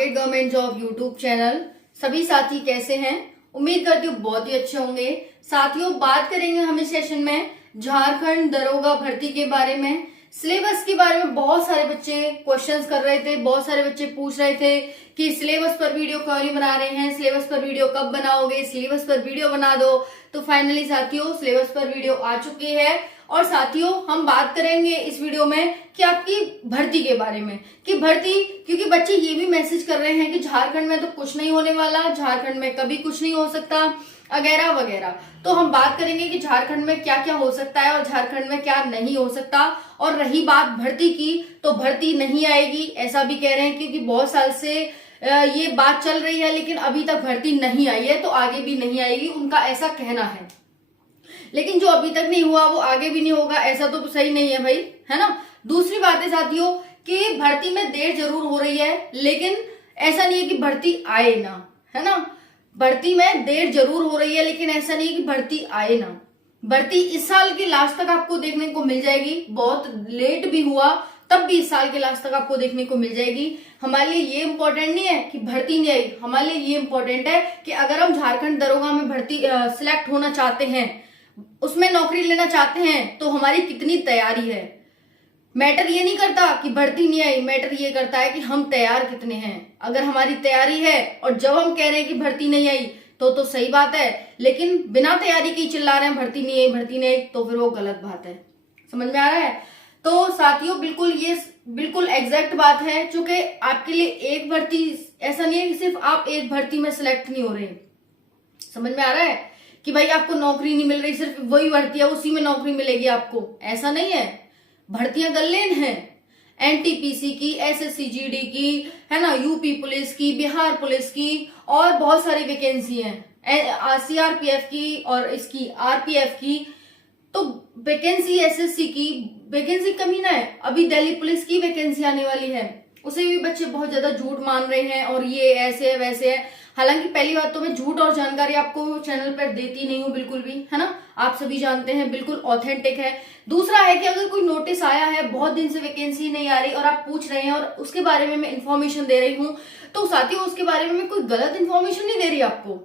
Target government job YouTube channel. सभी साथी कैसे हैं? उम्मीद करती हूँ बहुत ही अच्छे होंगे। साथियों, बात करेंगे हम इस सेशन में झारखंड दरोगा भर्ती के बारे में। सिलेबस के बारे में बहुत सारे बच्चे क्वेश्चंस कर रहे थे, बहुत सारे बच्चे पूछ रहे थे कि सिलेबस पर वीडियो क्यों नहीं बना रहे हैं, सिलेबस पर वीडियो कब बनाओगे, सिलेबस पर वीडियो बना दो। तो फाइनली साथियों सिलेबस पर वीडियो आ चुकी है। और साथियों हम बात करेंगे इस वीडियो में कि आपकी भर्ती के बारे में, कि भर्ती, क्योंकि बच्चे ये भी मैसेज कर रहे हैं कि झारखंड में तो कुछ नहीं होने वाला, झारखंड में कभी कुछ नहीं हो सकता वगैरह वगैरह। तो हम बात करेंगे कि झारखंड में क्या क्या हो सकता है और झारखंड में क्या नहीं हो सकता। और रही बात भर्ती की, तो भर्ती नहीं आएगी ऐसा भी कह रहे हैं, क्योंकि बहुत साल से ये बात चल रही है लेकिन अभी तक भर्ती नहीं आई है, तो आगे भी नहीं आएगी, उनका ऐसा कहना है। लेकिन जो अभी तक नहीं हुआ वो आगे भी नहीं होगा, ऐसा तो सही नहीं है भाई, है ना। दूसरी बात है साथियों कि भर्ती में देर जरूर हो रही है, लेकिन ऐसा नहीं है कि भर्ती आए ना, है ना। भर्ती में देर जरूर हो रही है लेकिन ऐसा नहीं है कि भर्ती आए ना। भर्ती इस साल के लास्ट तक आपको देखने को मिल जाएगी, बहुत लेट भी हुआ तब भी इस साल के लास्ट तक आपको देखने को मिल जाएगी। हमारे लिए ये इंपॉर्टेंट नहीं है कि भर्ती नहीं आई, हमारे लिए ये इंपॉर्टेंट है कि अगर हम झारखंड दरोगा में भर्ती सिलेक्ट होना चाहते हैं, उसमें नौकरी लेना चाहते हैं, तो हमारी कितनी तैयारी है। मैटर ये नहीं करता कि भर्ती नहीं आई, मैटर ये करता है कि हम तैयार कितने हैं। अगर हमारी तैयारी है और जब हम कह रहे हैं कि भर्ती नहीं आई तो सही बात है, लेकिन बिना तैयारी के चिल्ला रहे हैं भर्ती नहीं आई, भर्ती नहीं आई, तो फिर वो गलत बात है। समझ में आ रहा है? तो साथियों बिल्कुल एग्जैक्ट बात है, चूंकि आपके लिए एक भर्ती, ऐसा नहीं है कि सिर्फ आप एक भर्ती में सिलेक्ट नहीं हो रहे। समझ में आ रहा है कि भाई आपको नौकरी नहीं मिल रही, सिर्फ वही भर्ती है उसी में नौकरी मिलेगी आपको, ऐसा नहीं है। भर्तियां गल्लेन हैं, एनटीपीसी की, एसएससी जीडी की, है ना, यूपी पुलिस की, बिहार पुलिस की, और बहुत सारी वैकेंसी हैं, सीआरपीएफ की और इसकी आरपीएफ की। तो वैकेंसी, एसएससी की वैकेंसी कमी ना है। अभी दिल्ली पुलिस की वैकेंसी आने वाली है, उसे भी बच्चे बहुत ज्यादा झूठ मान रहे हैं और ये ऐसे है वैसे है। हालांकि पहली बात तो मैं झूठ और जानकारी आपको चैनल पर देती नहीं हूँ बिल्कुल भी, है ना, आप सभी जानते हैं, बिल्कुल ऑथेंटिक है। दूसरा है कि अगर कोई नोटिस आया है, बहुत दिन से वैकेंसी नहीं आ रही और आप पूछ रहे हैं और उसके बारे में मैं इन्फॉर्मेशन दे रही हूँ, तो साथियों उसके बारे में मैं कोई गलत इन्फॉर्मेशन नहीं दे रही आपको,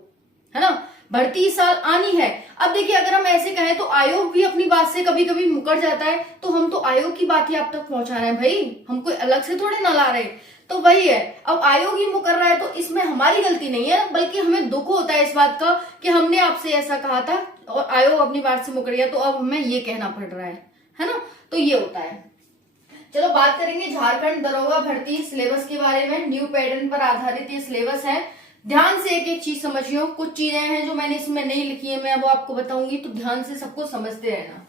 है ना। भर्ती इस साल आनी है। अब देखिए, अगर हम ऐसे कहें तो आयोग भी अपनी बात से कभी कभी मुकर जाता है, तो हम तो आयोग की बात ही आप तक पहुंचा रहे हैं भाई, हम कोई अलग से थोड़े ना ला रहे। तो वही है, अब आयोग ही मुकर रहा है तो इसमें हमारी गलती नहीं है, बल्कि हमें दुख होता है इस बात का कि हमने आपसे ऐसा कहा था और आयोग अपनी बात से मुकर गया, तो अब हमें ये कहना पड़ रहा है ना। तो ये होता है। चलो बात करेंगे झारखंड दरोगा भर्ती सिलेबस के बारे में। न्यू पैटर्न पर आधारित ये सिलेबस है। ध्यान से एक एक चीज समझियो, कुछ चीजें हैं जो मैंने इसमें नहीं लिखी है, मैं वो आपको बताऊंगी, तो ध्यान से सबको समझते रहना।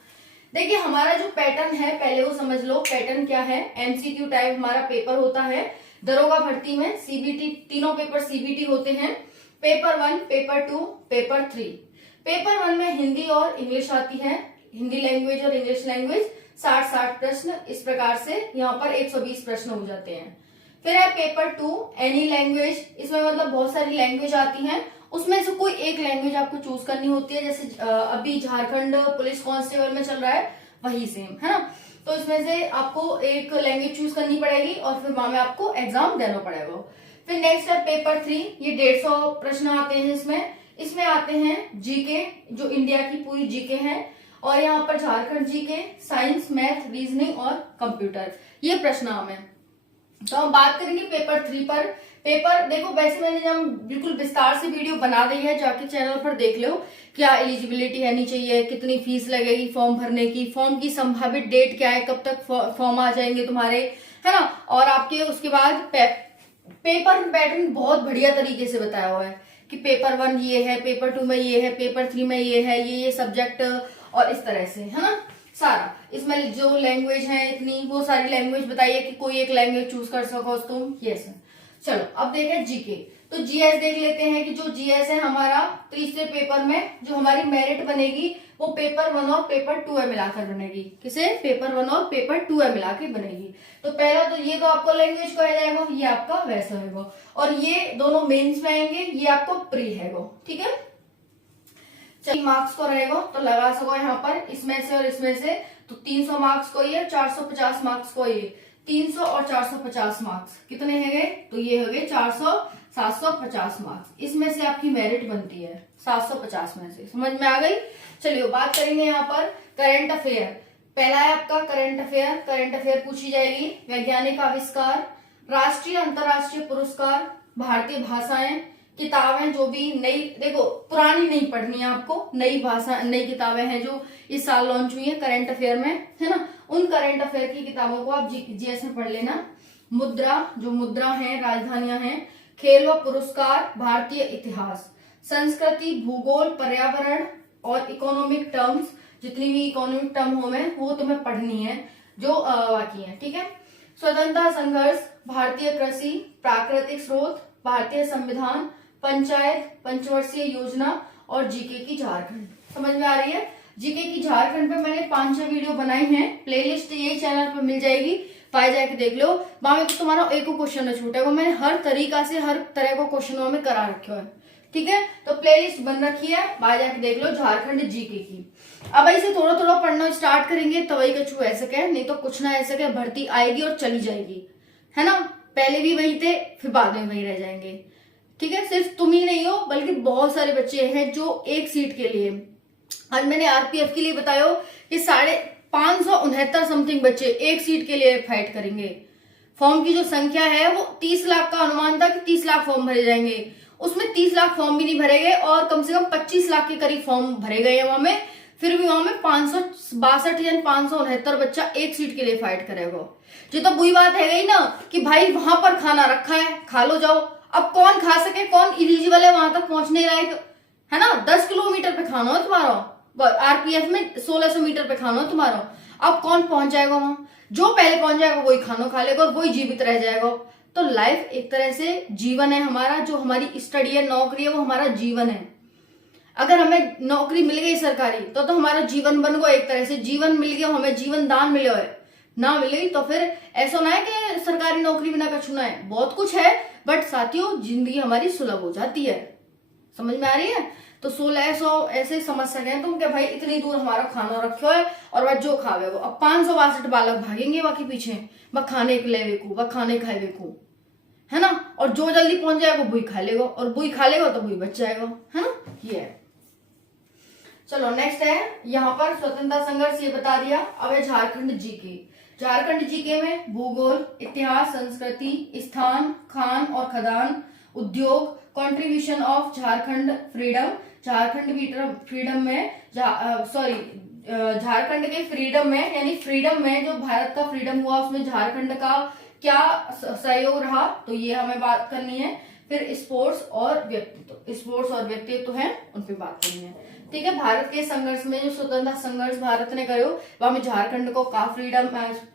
देखिए, हमारा जो पैटर्न है पहले वो समझ लो। पैटर्न क्या है? एमसीक्यू टाइप हमारा पेपर होता है दरोगा भर्ती में। सीबीटी, तीनों पेपर सीबीटी होते हैं। Paper 1, paper 2, paper 3। पेपर 1 में हिंदी और इंग्लिश आती है, हिंदी लैंग्वेज और इंग्लिश लैंग्वेज। 60 प्रश्न इस प्रकार से यहाँ पर 120 प्रश्न हो जाते हैं। फिर है पेपर 2, एनी लैंग्वेज। इसमें मतलब बहुत सारी लैंग्वेज आती हैं, उसमें से कोई एक लैंग्वेज आपको चूज करनी होती है। जैसे अभी झारखंड पुलिस कांस्टेबल में चल रहा है वही सेम, है ना। तो इसमें से आपको एक लैंग्वेज चूज करनी पड़ेगी और फिर वहां में आपको एग्जाम देना पड़ेगा। फिर नेक्स्ट है पेपर 3। ये 150 प्रश्न आते हैं इसमें आते हैं जीके, जो इंडिया की पूरी जीके है, और यहाँ पर Jharkhand GK, science, math, reasoning और कंप्यूटर, ये प्रश्न है। तो हम बात करेंगे पेपर 3 पर। पेपर देखो, वैसे मैंने जब बिल्कुल विस्तार से वीडियो बना दी है, जाके चैनल पर देख लो क्या एलिजिबिलिटी है, नहीं चाहिए, कितनी फीस लगेगी फॉर्म भरने की, फॉर्म की संभावित डेट क्या है, कब तक फॉर्म आ जाएंगे तुम्हारे, है ना। और आपके उसके बाद पेपर पैटर्न बहुत बढ़िया तरीके से बताया हुआ है कि पेपर 1 ये है, पेपर 2 में ये है, पेपर 3 में ये है, ये सब्जेक्ट, और इस तरह से, है ना। सारा इसमें जो लैंग्वेज है इतनी, वो सारी लैंग्वेज बताइए कि कोई एक लैंग्वेज चूज कर सको तुम। यस। चलो अब देखें जीके। तो जीएस देख लेते हैं कि जो जीएस है हमारा तीसरे पेपर में जो हमारी मेरिट बनेगी वो पेपर 1 और पेपर 2 में मिलाकर बनेगी। किसे? पेपर 1 और पेपर 2 में मिलाकर बनेगी। तो पहला तो ये तो आपको लैंग्वेज कहा जाएगा, ये आपका वैसा है, और ये दोनों मेंस में आएंगे, ये आपको प्री है, ठीक है। मार्क्स को रहेगा तो लगा सको यहाँ पर इसमें से और इसमें से, तो 300 मार्क्स को ये, 450 मार्क्स को ये। 300 और 450 मार्क्स कितने हैं गए? तो ये हो गए 400, 750 मार्क्स। इसमें से आपकी मेरिट बनती है 750 में से। समझ में आ गई? चलिए बात करेंगे यहाँ पर करंट अफेयर। पहला है आपका करंट अफेयर। करंट अफेयर पूछी जाएगी। वैज्ञानिक आविष्कार, राष्ट्रीय अंतरराष्ट्रीय पुरस्कार, भारतीय भाषाएं, किताबें जो भी नई, देखो पुरानी नहीं पढ़नी है आपको, नई भाषा नई किताबें हैं जो इस साल लॉन्च हुई है करंट अफेयर में, है ना, उन करंट अफेयर की किताबों को आप जीएस में पढ़ लेना। मुद्रा, जो मुद्रा है, राजधानियां हैं, खेल व पुरस्कार, भारतीय इतिहास, संस्कृति, भूगोल, पर्यावरण और इकोनॉमिक टर्म्स, जितनी भी इकोनॉमिक टर्म हो में वो तुम्हें पढ़नी है जो बाकी है, ठीक है। स्वतंत्रता संघर्ष, भारतीय कृषि, प्राकृतिक स्रोत, भारतीय संविधान, पंचायत, पंचवर्षीय योजना और जीके की झारखंड। समझ में आ रही है? जीके की झारखंड पे मैंने 5-6 वीडियो बनाई हैं, प्लेलिस्ट यही चैनल पे मिल जाएगी, पाए जाके देख लो। वहां में तो तुम्हारा एक क्वेश्चन न छूटेगा, मैंने हर तरीका से हर तरह को क्वेश्चनों में करा रखे है, ठीक है। तो प्लेलिस्ट बन रखी है, वहां जाके देख लो झारखंड जीके की। अब ऐसे थोड़ा थोड़ा पढ़ना स्टार्ट करेंगे तो वही कछु ऐसे कहे, नहीं तो कुछ ना ऐसे कहे, भर्ती आएगी और चली जाएगी, है ना। पहले भी वही थे, फिर बाद में वही रह जाएंगे, ठीक है। सिर्फ तुम ही नहीं हो, बल्कि बहुत सारे बच्चे हैं जो एक सीट के लिए, आज मैंने आरपीएफ के लिए बताया कि 569 समथिंग बच्चे एक सीट के लिए फाइट करेंगे। फॉर्म की जो संख्या है वो 30 लाख का अनुमान था कि 30 लाख फॉर्म भरे जाएंगे, उसमें 30 लाख फॉर्म भी नहीं भरे गए और कम से कम 25 लाख के करीब फॉर्म भरे गए वहां में। फिर भी वहां में 562 या 569 बच्चा एक सीट के लिए फाइट करेगा। ये तो बुरी बात है गई ना कि भाई वहां पर खाना रखा है, खा लो जाओ। अब कौन खा सके, कौन एलिजिबल है वहां तक पहुंचने लायक, है ना। 10 किलोमीटर पे खाना हो तुम्हारा, आरपीएफ में 1600 मीटर पे खाना हो तुम्हारा। अब कौन पहुंच जाएगा वहां? जो पहले पहुंच जाएगा वही खाना खा लेगा और वही जीवित रह जाएगा। तो लाइफ एक तरह से जीवन है हमारा, जो हमारी स्टडी है, नौकरी है, वो हमारा जीवन है। अगर हमें नौकरी मिल गई सरकारी तो हमारा जीवन बन गया, एक तरह से जीवन मिल गया, हमें जीवन दान मिले है। ना मिले तो फिर ऐसा ना है कि सरकारी नौकरी बिना कछु ना है, बहुत कुछ है, बट साथियों जिंदगी हमारी सुलभ हो जाती है। समझ में आ रही है? तो 1600 ऐसे समझ सके तुम कि भाई इतनी दूर हमारा खाना रखो है और वह जो खावे वो। अब 562 बालक भागेंगे बाकी पीछे, वह खाने के लेवे को, वह खाने खाए को, है ना। और जो जल्दी पहुंच जाएगा वही खा लेगा, और वही खा लेगा तो वही बच जाएगा, है ना। ये है। चलो नेक्स्ट है यहाँ पर स्वतंत्रता संघर्ष, ये बता दिया। अब है झारखंड जीके। झारखंड जीके में भूगोल, इतिहास, संस्कृति, स्थान, खान और खदान, उद्योग, contribution of Jharkhand freedom, Jharkhand freedom में झारखंड के फ्रीडम में, यानी फ्रीडम में जो भारत का फ्रीडम हुआ उसमें झारखंड का क्या सहयोग रहा, तो ये हमें बात करनी है। फिर स्पोर्ट्स और व्यक्तित्व है, उन पे बात करनी है, ठीक है। भारत के संघर्ष में जो स्वतंत्रता संघर्ष भारत ने करो, वहां में झारखंड को कहा फ्रीडम,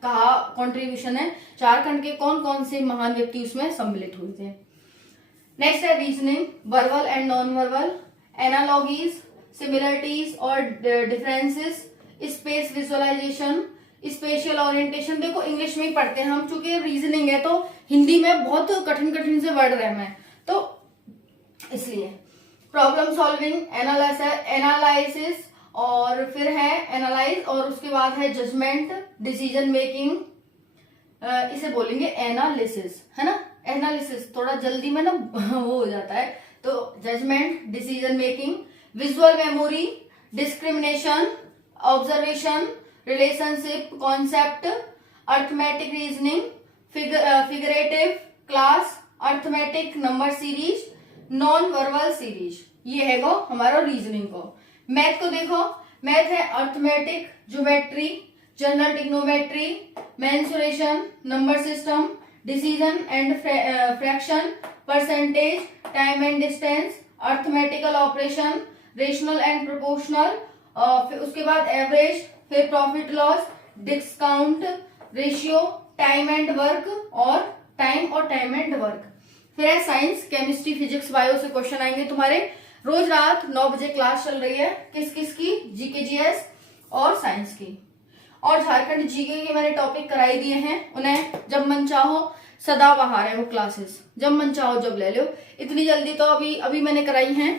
कहा कंट्रीब्यूशन है, झारखंड के कौन कौन से महान व्यक्ति उसमें सम्मिलित हुए थे। नेक्स्ट है reasoning, verbal and non verbal, analogies, similarities और differences, space visualization, spatial orientation. देखो इंग्लिश में ही पढ़ते हैं हम, चूंकि रीजनिंग है तो हिंदी में बहुत कठिन कठिन से वर्ड रहे हैं, तो इसलिए प्रॉब्लम सॉल्विंग, एनालिसिस, और फिर है एनालाइज, और उसके बाद है जजमेंट, डिसीजन मेकिंग, इसे बोलेंगे एनालिसिस, है ना। एनालिसिस थोड़ा जल्दी में ना वो हो जाता है, तो judgement, decision making, visual memory, discrimination, observation, relationship, concept, arithmetic reasoning, figurative class, arithmetic number series, non verbal series. ये है वो हमारा रीजनिंग को। मैथ को देखो, मैथ है arithmetic, geometry, general trigonometry, mensuration, number system, decision and fraction, percentage, time and distance, arithmetical operation, rational and proportional, फिर उसके बाद एवरेज, फिर profit loss, discount ratio, time and work और टाइम एंड वर्क। फिर है science, chemistry, physics, bio से question आएंगे तुम्हारे। रोज रात 9 बजे क्लास चल रही है, किस किस की? जीके जीएस और साइंस की। और झारखंड जीके के मैंने टॉपिक कराई दिए हैं, उन्हें जब मन चाहो, सदाबहार है वो क्लासेस, जब मन चाहो जब ले लो। इतनी जल्दी तो अभी मैंने कराई है,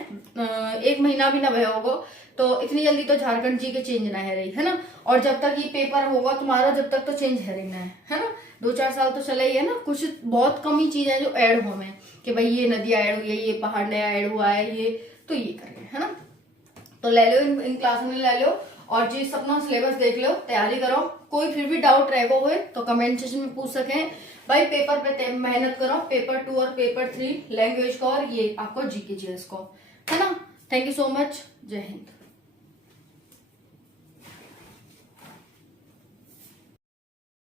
1 महीना भी ना भया होगा, तो इतनी जल्दी तो झारखंड जीके चेंज ना है रही, है ना। और जब तक ये पेपर होगा तुम्हारा, जब तक तो चेंज है रही ना है ना। 2-4 साल तो चला ही है ना, कुछ बहुत कम ही चीजें जो ऐड हो में कि भाई ये नदी ऐड हुई है, ये पहाड़ नया ऐड हुआ है, ये तो ये करेंगे, है ना। तो ले लो इन क्लास में ले लो और जिस अपना सिलेबस देख लो, तैयारी करो। कोई फिर भी डाउट रहेगा हुए तो कमेंट सेक्शन में पूछ सकें। भाई पेपर पे मेहनत करो, पेपर 2 और पेपर 3 लैंग्वेज का और ये आपको जीके जीएस को, है ना। थैंक यू सो मच, जय हिंद।